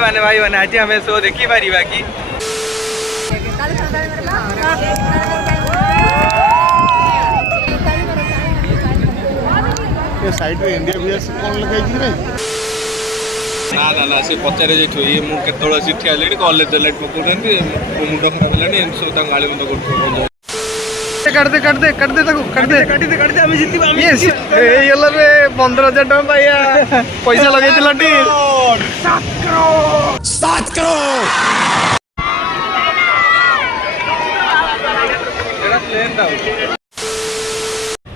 मैंने भाई मैंने आज हमें शो देखी पारी बाकी साइड में इंडिया भी कौन लगे ना ना ना से पचारे ये मुझे केतल से ठिया कॉलेज लाइट पकाऊँ मुंड खराब है सब गाड़ी बंद कर कर दे हमें जीती यस ए येला रे 15000 टका पाया पैसा लगे ती लटी 7 करोड़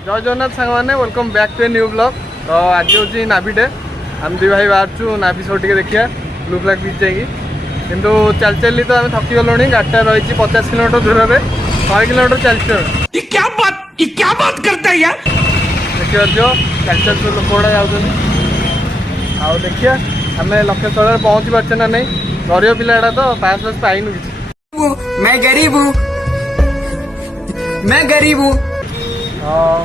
जय जगन्नाथ सांग मैंने welcome back to a new blog. तो आज हूँ नाभी डे हम दुई भाई बाहर नाभी शो टे देखिए ब्लू फ्लैग बीच जाएगी किंतु चल चली तो आम थकी गलु गाड़ीटा रही 50 किलोमीटर दूर में 100 किलोमीटर चलती क्या बात करता है यार देखिए चल चल लोक गुड़ा जाऊँ देखिए आम लक्ष्यस्थल पहुँची पार्चे ना नहीं गरीब पिलाटा तो पास पास पाइन मैं गरीब हूँ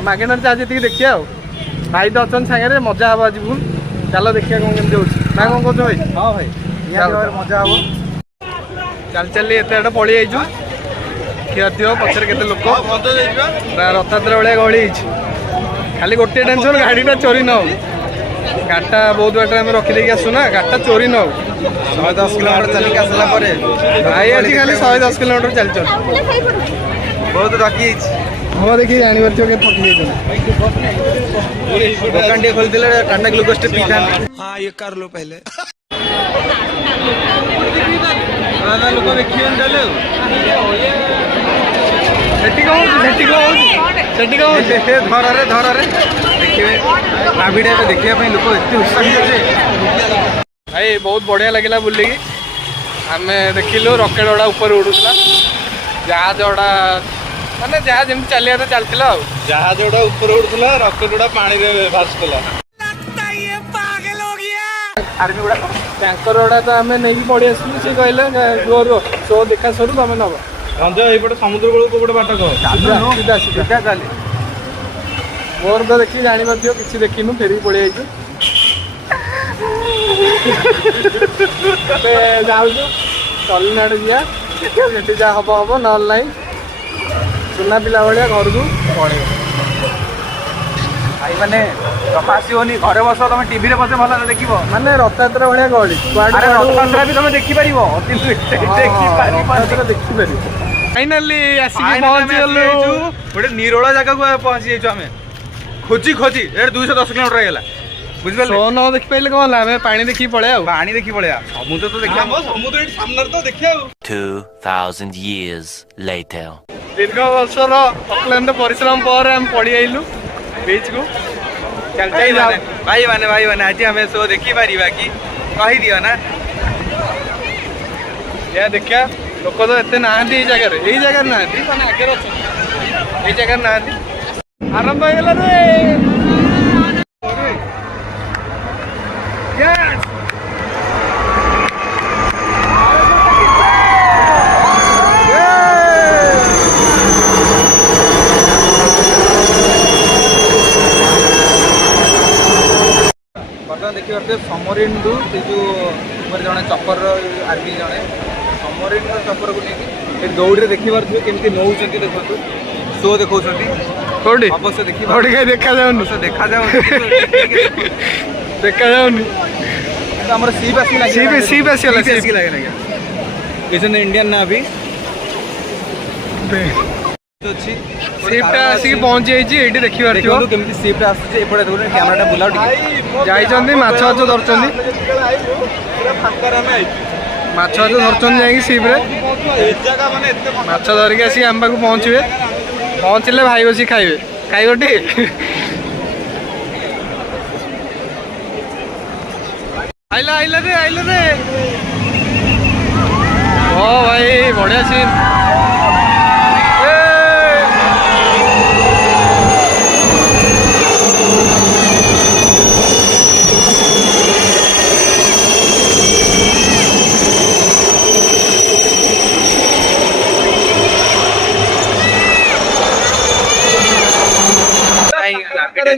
मागेना चाह जी देखिए भाई तो अच्छा सागर मजा हम आज भूल चलो देखिए कौन कमी हो ना कौन कह भाई हाँ भाई मजा हम चल चल एत पड़ी जाइचु किए पचर के लोक रथयात्रा भाया गहली खाली गोटे टेंशन गाड़ीटा चोरी न हो गाड़ीटा बहुत बाट आम रखीदे आसुना गाड़ीटा चोरी न हो 110 किलोमीटर चलिक आसला भाई आज खाली 110 किलोमीटर चलते बहुत रखी हाँ देखिए जापर के थकी दुकान टे खोल ठंडा ग्लूकोज पी था हाँ ये कर लो पहले लोक देखिए धर देखिए नाभिटा देखा लोक एत उत्साहित भाई बहुत बढ़िया लगे बुलिकी आम देखिलु रकेट गुड़ा ऊपर उड़ूला जहाज गुड़ा माने जहाज जमी चलिया तो चलता जहाज गुड़ा ऊपर उड़ूला रकेट गुड़ा पानी भासुला आर्मी गुड़ा टैंकर गुड़ा तो आम नहीं पड़ी आसलु सी कहले शो देखा सरू तुम नब रंज ये समुद्र कूल गोटे बाट कह सीधा चल मोर तो देखिए जापर किसी देखिनु फेरिक पड़े जाऊ तमिलनाडु जा जहाँ हम हम ना ना सुना पिला भाया घर को पड़े भाई मैंने रथ आसोनी घरे बस तुम टीवी बस भल देख माने रथयात्रा भाया गहली रथयात्रा भी तुम देखिपार देखिपार फाइनाली गोटे निरोला जगह पहुंची जाइए आम खोजी खोजी 210 किलोमीटर होगा बुझे न देखी पारे कौन आम पानी देखी पड़े पानी देखी पड़े समुद्र तो देखा समुद्र सामने तो देखिए 2000 years later दीर्घ वर्षर अक्लांत परिश्रम पर हम पड़ी आइलु बीच को भाई माने आज हमें शो देखी पारी बाकी कही दियो ना या देखिया लोक तो एते ना जगह ना आगे ये जगह ना आरंभ हो गला रे यस बर्तमान देखिए समरीन जो जड़े चपर आर्मी जड़े समरीन चपर को लेकिन दौड़ देखिए केमती नौ देखो शो देखा अवश्य देखिए देखा देखा जाऊनी सीप इंडियन नाभी सीपटा आसिक पहुंची ये देखिए केमी सीप्टा आसपटे कैमेरा बुलाओ जाइए माछ धरचंदी माछ धरचंदी सीप्रे माछ धरिक आसिक आम पाक पहुँचे पहुँचले भाई बसी खाइबे खाइबटी आइला रे ओ भाई बढ़िया सीन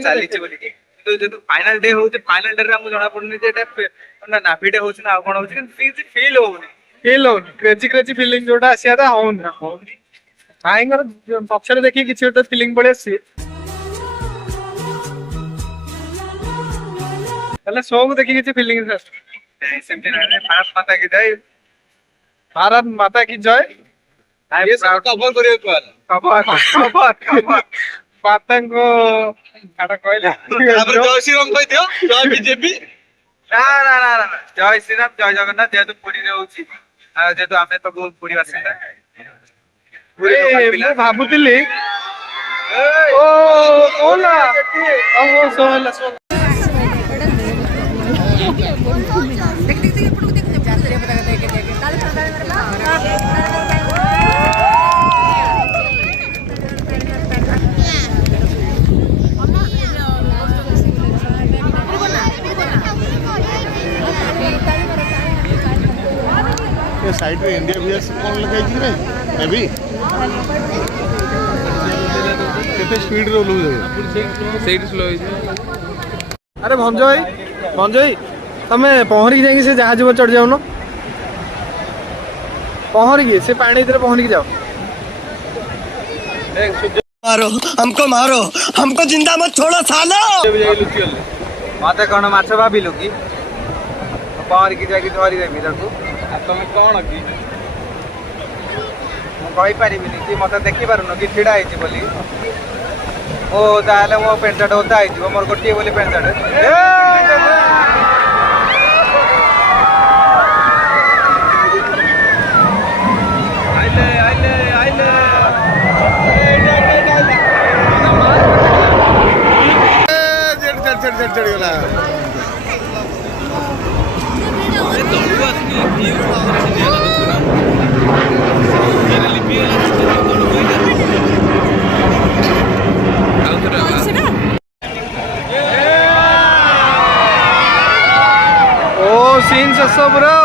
चली जेतु फाइनल डे होउते फाइनल डे रे हमु जणा पडनी जे एटा ना नाभिडे होउछ ना कोन होउछ कि फील होउनी क्रेजी क्रेजी फीलिंग जोटा आसिया था होउनी भाईंगर पक्षरे देखि किछि ओटा फीलिंग पड़े सी हला शो को देखि किछि फीलिंग सेमते ना भारत माता की जय भारत माता की जय ये सब कवर करियो कवर पातंगो काटा कहला तापर जय श्री राम कहि दियो जय बीजेपी ना ना ना ना जय श्री राम जय जगन्नाथ जेतु पुरी रे होउची आ जेतु आमे तो बहुत पुरी बासिंदा पुरी मैं भाबुतिली ओ ओला ओ सोला सोला देख देख देख पुटुक देख जात रे पता देख देख काल ये साइड में इंडिया वीएस कौन लगाई थी रे अभी कितने स्पीड रे ओलु ସେଇଠି ସ୍ଲୋ ହେଇଛି। अरे भंजय तमे पहरी जाई से जहाज पर चढ़ जाओ न पहरी से पानी भीतर पहरी जाओ हमको जिंदा मत छोड़ो सालो। मते कोन माछ भाबिलु की पहरी की जाकी धरी देबी ताकू ତମେ କଣ କି ମୁଁ କହି ପାରିବିନି କି ମତେ ଦେଖି ପାରୁନ କି ଛିଡା ହେଇଛି ବୋଲି ଓ ତାହେଲେ ମୋ ପେଣ୍ଟ ସାର୍ଟ ଓଦା ହେଇଯିବ ମୋର ଗୋଟିଏ ବୋଲି ପେଣ୍ଟ ସାର୍ଟ चढ़ ओ सीन सस्ता ब्रो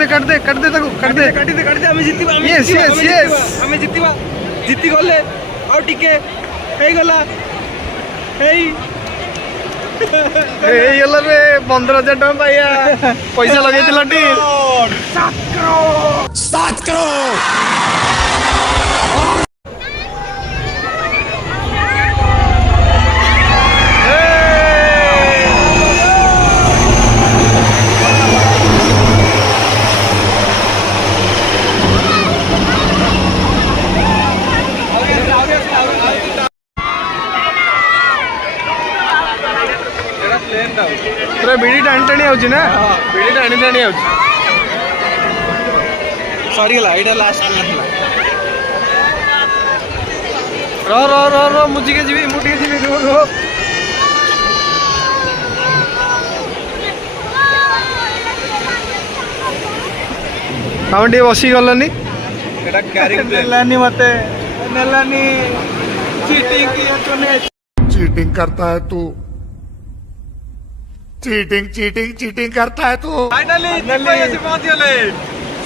काट दे ताको काट दे हमें जितबा यस हमें जितबा जिति गले और टिके हेई गला हेई हेई गला रे 15,000 टका पाइया पैसा लगे थिला टी 7 करोड़ पूरा बीड़ी टाणी टाणी आउची ना बीड़ी टाणी टाणी आउची सॉरी गला एटा लास्ट रो मुझे जीवी मुझे जीवी रो हम टे बसी गलनी एटा कैरिंग नेलानी मते नेलानी चीटिंग की तूने चीटिंग करता है तू चीटिंग करता है तू फाइनली पहुंच गले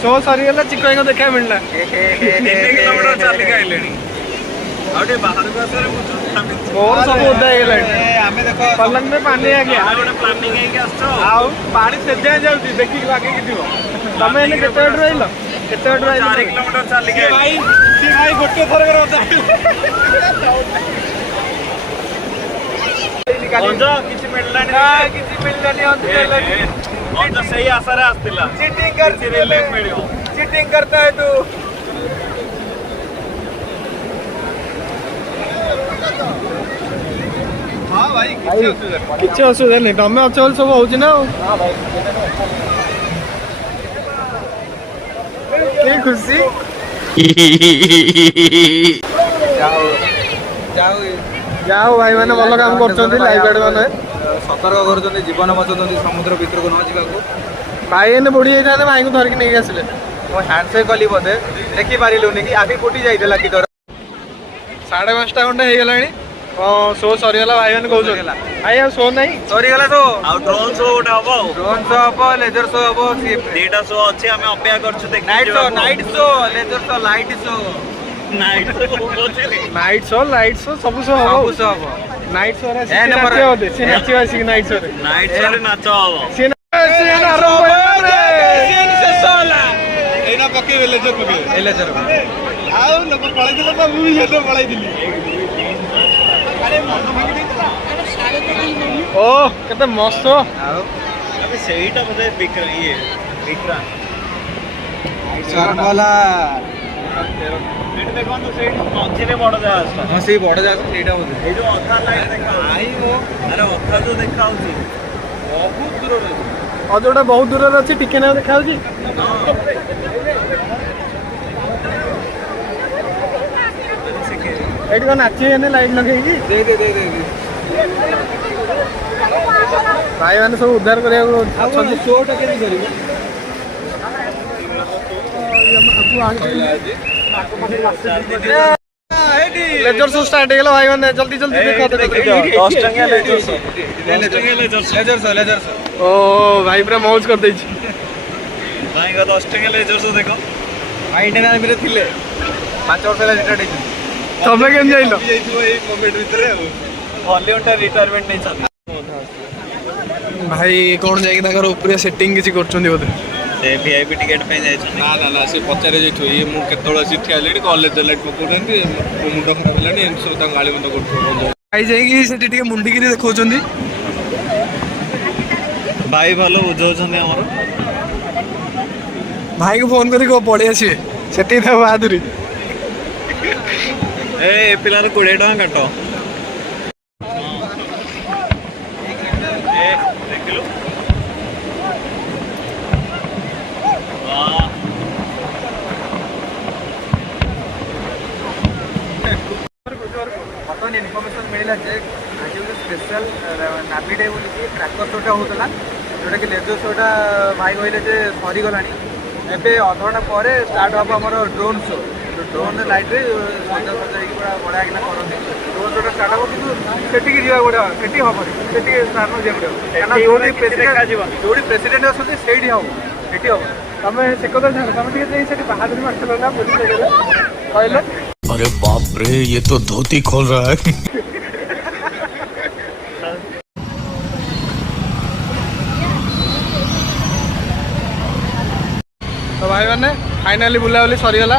सो सरी गला चिकई को देखा मिलला 3 किलोमीटर चली गइलेनी आउटे बाहर को आसरे मोर सब उदा गेलानी हमें देखो पलंग में पानी आ गया आउटे प्लानिंग है कि आछो आउ पानी से जाय जाउती देखि के बाकी कि दियो तमे ने केते वेट रहिलो केते वेट रहिलो 4 किलोमीटर चली गए भाई गोटे थर कर किसी मिललानी अंत सही आशा रे आस्तिला चीटिंग करता है तू हाँ भाई किसी असुविधा नहीं तमें अच्छे सब हो ना खुशी जाओ भाई मैंने भल काम कर लाइफ गार्ड मैंने ସତର୍କ କରୁଛନ୍ତି ଜୀବନ ବଚାଉଛନ୍ତି ସମୁଦ୍ର ଭିତରକୁ ନ ଯିବାକୁ। ଭାଇ ଏନେ ବୁଡ଼ି ଯାଇଥାନ୍ତେ ଭାଇଙ୍କୁ ଧରିକି ନେଇକି ଆସିଲେ। ମୁଁ ହ୍ୟାଣ୍ଡସେକ୍ କଲି ବୋଧେ ଦେଖିପାରିଲୁନି କି ଆଖି ଫୁଟି ଯାଇଥିଲା କି ତୋର। 5:30 ଖଣ୍ଡେ ହେଇଗଲାଣି। ଶୋ ସରିଗଲା ଭାଇ ମାନେ କହୁଛନ୍ତି। ଭାଇ ଆଉ ଶୋ ନାହିଁ ସରିଗଲା ଶୋ। ଆଉ ଡ୍ରୋନ୍ ଶୋ ଗୋଟେ ହବ ଆଉ ଡ୍ରୋନ୍ ଶୋ ହବ ଲେଜର ଶୋ ହବ। ଦିଟା ଶୋ ଅଛି ଆମେ ଅପେକ୍ଷା କରୁଛୁ night show laser show light show night show light show ସବୁ ଶୋ ହବ। ନାଇଟ୍ ଶୋ ରେ ସେ ନାଚିବ ଆସିକି ନାଇଟ୍ ଶୋ ରେ। ନାଇଟ୍ ଶୋ ରେ ନାଚ ହବ। ଏଇନା ପକେଇବେ ଲେଜର ପକେଇବେ। ଆଉ ଲୋକ ପଳେଇଥିଲେ ତ ମୁଁ ବି ସେଠୁ ପଳେଇଥିଲି। ଓ କେତେ ମସ୍ତ। ଆଉ ସେଇଟା ବୋଧେ ବିକ୍ରାନ୍ତ ଏଠି ଦେଖନ୍ତୁ ସେଇଠି ମଝିରେ ବଡ ଜାହାଜ। ହଁ ସେଇ ବଡ ଜାହାଜ ସେଇଟା ବୋଧେ। ଏଇ ଯୋଉ ଅଧା ଲାଇଟ୍ ଦେଖାଯାଉଛି ଆରେ ଅଧା ଯୋଉ ଦେଖାଯାଉଛି ବହୁତ ଦୂରରେ ଆଉ ଯୋଉଟା ବହୁତ ଦୂରରେ ଅଛି ଟିକେ ନାଁ ଦେଖାଯାଉଛି। ଏଇଠି କଣ ନାଚି ହେନେ ଲାଇଟ୍ ଲଗେଇକି ଭାଇ ମାନେ ସବୁ ଉଦ୍ଧାର କରିବାକୁ ଅଛନ୍ତି। ଶୋଟା କେମିତି କରିବ? ଲେଜର ଶୋ ଷ୍ଟାର୍ଟ ହେଇଗଲା ଭାଇ ମାନେ ଜଲ୍ଦି ଜଲ୍ଦି ଦେଖ। 10 ଟଙ୍କିଆ ଲେଜର ଶୋ। ଓ ଭାଇ ପୁରା ମौज କରିଦେଇଛି। ଭାଇଙ୍କ 10 ଟଙ୍କିଆ ଲେଜର ଶୋ ଦେଖ। ଭାଇ ଇଣ୍ଡିଆନ ଆର୍ମିରେ ଥିଲେ 5 ବର୍ଷ ହେଲା ରିଟାୟାର୍ଡ ହେଇଛନ୍ତି। ତମେ କେମିତି ଯାଇଲ? ଏଇ ମୋମେଣ୍ଟ ଭିତରେ ଆଉ ଭଲ୍ୟୁମ୍ ଟା ରିଟାୟାରମେଣ୍ଟ ନେଇଛନ୍ତି। ଭାଇ କଣ ଯାଇକି ତାଙ୍କର ଉପରେ ସେଟିଂ କିଛି କରୁଛନ୍ତି ବୋଧେ। ସେ ଭିଆଇପି ଟିକେଟ ପାଇଁ ଯାଇଛନ୍ତି। ନା ସେ ପଚାରି ଯାଇଛୁ ଇଏ ମୁଁ କେତେବେଳେ ଆସି ଠିଆ ହେଲିଣି କଲେଜ ଲାଇଟ୍ ପକଉଛନ୍ତି ମୋ ମୁଣ୍ଡ ଖରାପ ହେଲାଣି ଏମିତି ସବୁ ତାଙ୍କୁ ଗାଳି ମନ୍ଦ କରୁଥିବ। ଭାଇ ଯାଇକି ସେଠି ଟିକେ ମୁଣ୍ଡିକିରି ଦେଖାଉଛନ୍ତି। ଭାଇ ଭଲ ବୁଝାଉଛନ୍ତି ଆମର। ଭାଇକୁ ଫୋନ କରି ପଳେଇ ଆସିବେ ସେଠି ତା ବାହାଦୁରୀ। ଏ ପିଲାର 20 ଟଙ୍କା କାଟ। ଦେଖିଲୁ ବର୍ତ୍ତମାନ ଇନଫର୍ମେସନ୍ ମିଳିଲା ଯେ ଆଜି ଗୋଟେ ସ୍ପେଶାଲ ନାଭି ଡେ ବୋଲିକି ଟ୍ରାକର ଶୋଟା ହେଉଥିଲା, ଯେଉଁଟାକି ଲେଜର ଶୋଟା ଭାଇ କହିଲେ ଯେ ସରିଗଲାଣି। ଏବେ ଅଧଘଣ୍ଟା ପରେ ଷ୍ଟାର୍ଟ ହେବ ଆମର ଡ୍ରୋନ୍ ଶୋ। ଡ୍ରୋନ୍ ଲାଇଟ୍ରେ ସଜା ହେଇକି ପୁରା ବଢ଼ିଆ କିନା କରନ୍ତି। ଡ୍ରୋନ୍ ଶୋଟା ଷ୍ଟାର୍ଟ ହେବ କିନ୍ତୁ ସେଠିକି ଯିବାକୁ ପଡ଼ିବ। ସେଠି ହେବନି, ସେଠିକି ସ୍ଥାନ ଯିବାକୁ ପଡ଼ିବ। କାରଣ ଯେଉଁଠି ପ୍ରେସିଡେଣ୍ଟ ଅଛନ୍ତି ସେଇଠି ହେବ, ସେଠି ହେବ। ତମେ ସେ କଥା ଜାଣ, ତମେ ଟିକେ ଯାଇ ସେଠି ବାହାଦୁରୀ ମାରିଥିଲ ନା ବୋଲି କହିଲେ। अरे बाप रे ये तो धोती खोल रहा है। तो भाई मैंने फाइनाली बुलाबुली सरीगला।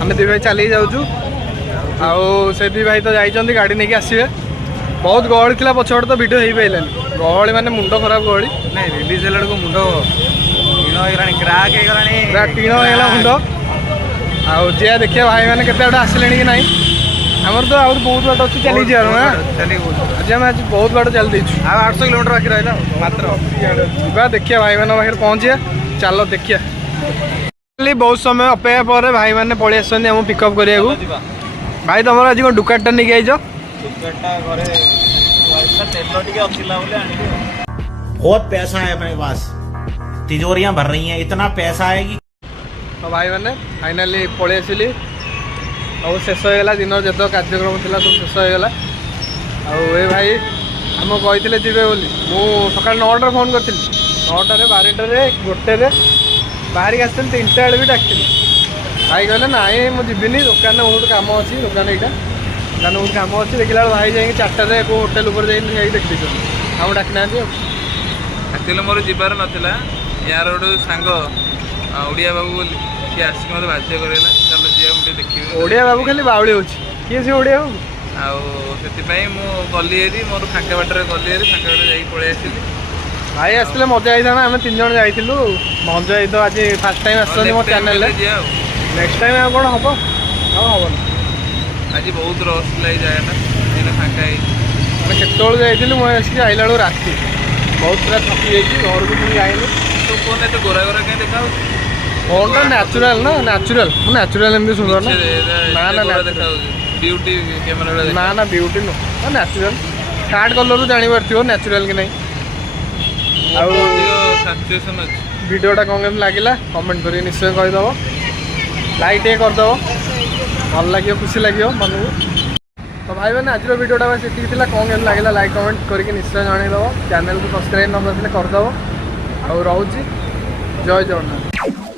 आम दी भाई चली जाऊँ आउ से दी भाई तो जाइए गाड़ी नहीं आसवे। बहुत गहली थी पछपटे तो वीडियो हो पारानी। गहली मैंने मुंड खराब गहली नहीं रिलीज है मुंड टीण हो क्राक हो टीण होगा मुंड। आउ जे देखिए भाई मैंने केते आसिले कि ना आमर तो आउट बहुत बाट अच्छी चली जी ना आज आम आज बहुत बाट चल देचु। 800 किलोमीटर बाकी रहा मात्र जा देखिए भाई मान पाखे पहुँचे। चलो देखिए बहुत समय अपेक्षा पर भाई मैंने पलि आस पिकअप करने को। भाई तुम आज कौन डुकाटा नहीं आईच? बहुत पैसा है मेरे पास, तिजोरियां भर रही हैं, इतना पैसा है कि तो भाई मैंने फाइनाली पलि आसली। और शेष होगा दिन जो कार्यक्रम थी सब शेष होगा। ए भाई आम कही जी बोली मु सका 9टार फोन करी 9टार 12टार 1टार बाहर की आसती 3टा बेले भी डाकती। भाई कहले नाई मुझे दुकान बहुत कम अच्छी दुकान यहाँ दुकान बहुत कम अच्छी। देखला भाई जाए 4टार को होटेल उपर जाए देखी आम डाक ना। एक्चुअली मोर जीवार नाला यार गोटे सांग ओडिया बाबू बोली सी आसिक मत बाध्य करेला चलो जी मुझे देखिए। ओडिया बाबू खाली बाउली हो किए सी ओडिया बाबू आउे गली हेरी मोर फांका बाटर गली हेरी फांका बाटर जाकि पलि आसली। भाई आसते मजा आई था। आम 3 जन जाइलु मजा आई। तो आज फास्ट टाइम आस मो चैनल नेक्स्ट टाइम आ कौन हम हम आज बहुत रस लगे जाएगा फांका मैं केतल जाइलु मुझे आइला बेलू राति बहुत पूरा थकी जाइए घर को पुणी आईनी। तो फोन एत गोरा गोरा कहीं देखा फोनटा न्याचुराल ना न्याचुराल न्याचुराल एमती सुंदर ना ना ना देखा ब्यूटी कैमेरा ना ना ब्यूटी नुह न्याचुराल ସାର୍ଟ କଲର୍ରୁ ଜାଣିପାରୁଥିବ ନ୍ୟାଚୁରାଲ୍ କି ନାହିଁ। ଆଉ ଅଧିକ ସାଚୁଏସନ୍ ଅଛି। ଭିଡ଼ିଓଟା କ'ଣ କେମିତି ଲାଗିଲା କମେଣ୍ଟ କରିକି ନିଶ୍ଚୟ କହିଦେବ। ଲାଇକ୍ ଟିକେ କରିଦେବ, ଭଲ ଲାଗିବ, ଖୁସି ଲାଗିବ ମନକୁ। ତ ଭାଇମାନେ ଆଜିର ଭିଡ଼ିଓଟା ବାସ୍ ଏତିକି ଥିଲା। କ'ଣ କେମିତି ଲାଗିଲା ଲାଇକ୍ କମେଣ୍ଟ କରିକି ନିଶ୍ଚୟ ଜଣାଇଦେବ। ଚ୍ୟାନେଲକୁ ସବସ୍କ୍ରାଇବ୍ ନ କରିଥିଲେ କରିଦେବ। ଆଉ ରହୁଛି, ଜୟ ଜଗନ୍ନାଥ।